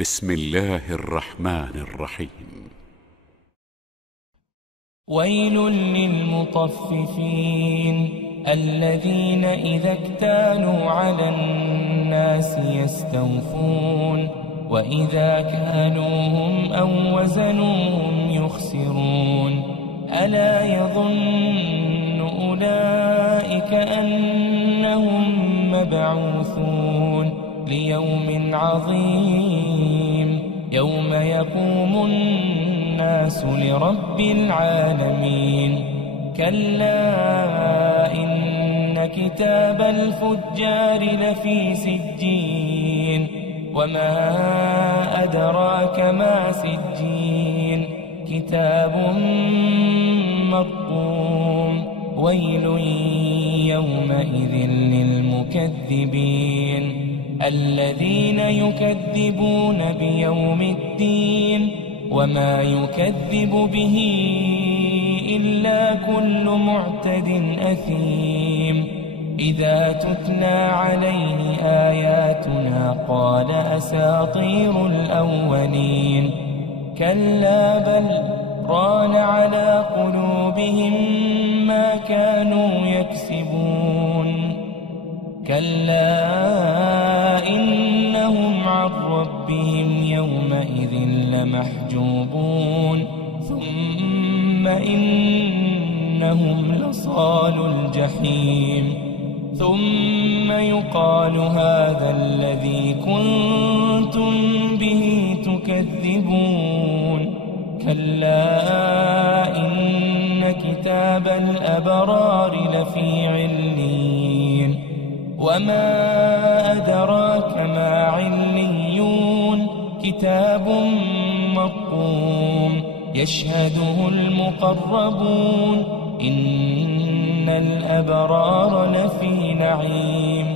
بسم الله الرحمن الرحيم. ويل للمطففين الذين إذا اكتالوا على الناس يستوفون وإذا كالوهم أو وزنوهم يخسرون ألا يظن أولئك أنهم مبعوثون ليوم عظيم يوم يقوم الناس لرب العالمين كلا إن كتاب الفجار لفي سجين وما أدراك ما سجين كتاب مرقوم ويل يومئذ للمكذبين الذين يكذبون بيوم الدين وما يكذب به إلا كل معتد أثيم إذا تتلى عليه آياتنا قال أساطير الأولين كلا بل ران على قلوبهم ما كانوا يكسبون كلا إنهم عن ربهم يومئذ لمحجوبون ثم إنهم لصال الجحيم ثم يقال هذا الذي كنتم به تكذبون كلا إن كتاب الأبرار لفي عليين وما أدراك ما عليون كتاب مرقوم يشهده المقربون إن الأبرار لفي نعيم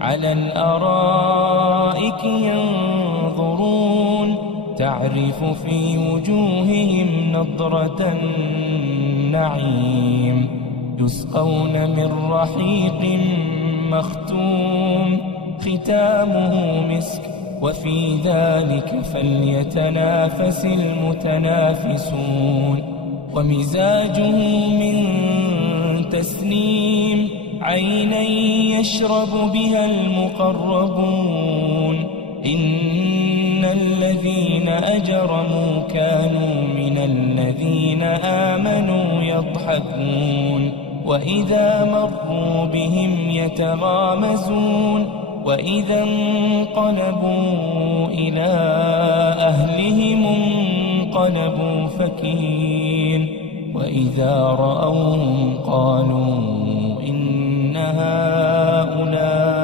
على الأرائك ينظرون تعرف في وجوههم نضرة النعيم يسقون من رحيق مختوم ختامه مسك وفي ذلك فليتنافس المتنافسون ومزاجه من تسنيم عينا يشرب بها المقربون إن الذين أجرموا كانوا من الذين آمنوا يضحكون وإذا مروا بهم يتغامزون وإذا انقلبوا إلى أهلهم انقلبوا فكين وإذا رأوهم قالوا إن هؤلاء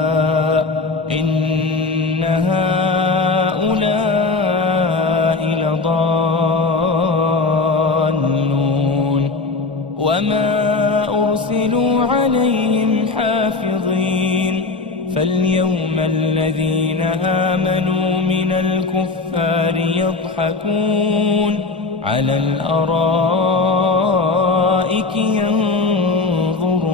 لضالون وما أرسلوا عليهم حافظين فاليوم الذين آمنوا من الكفار يضحكون على الأرائك ينظرون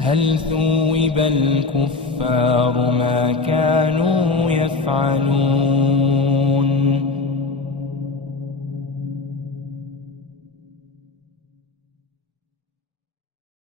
هل ثوب الكفار ما كانوا يفعلون